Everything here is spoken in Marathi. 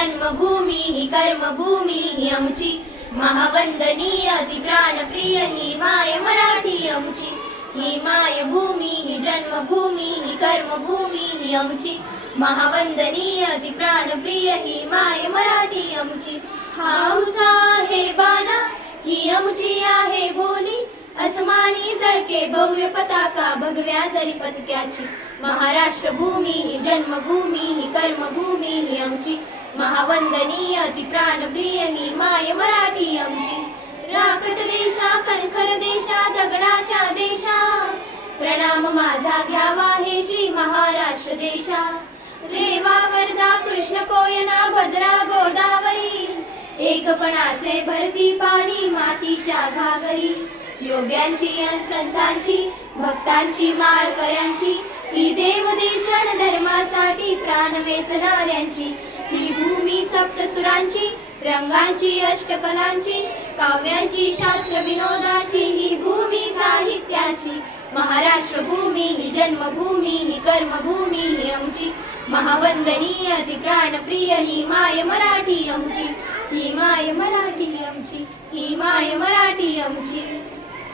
जन्मभूमी ही कर्मभूमी ही आमची, महावंदनीय अति प्राणप्रिय ही माय मराठी आमची। ही मायभूमी ही जन्मभूमी ही कर्मभूमी ही आमची, महावंदनीय अति प्राणप्रिय ही माय मराठी आमची। हाऊसा आहे बाणा ही आमची आहे बोली, अस्मानी जळके भव्य पताका भगव्या जरी पथक्याची। महाराष्ट्र भूमी ही जन्मभूमी ही कर्मभूमी ही आमची, महावंदनीय अति प्राणप्रिय ही माय मराठी आमची। राकट देशा कणखर देशा दगडाच्या देशा, प्रणाम माझा घ्यावा हे श्री महाराष्ट्र देशा। रेवा वर्धा कृष्ण कोयना भद्रा गोदावरी, एकपणाचे भरती पाणी मातीच्या घागरी। योग्यांची अन संतांची भक्तांची माळकऱ्यांची, ही देवदेशन धर्मासाठी प्राण वेचणाऱ्यांची। ही भूमी सप्तसुरांची रंगांची अष्टकलांची, काव्यांची शास्त्र विनोदाची, ही भूमी साहित्याची। महाराष्ट्र भूमी ही जन्मभूमी ही कर्मभूमी ही आमची, महावंदनीय अति प्राणप्रिय ही माय मराठी आमची। ही माय मराठी आमची, ही माय मराठी आमची।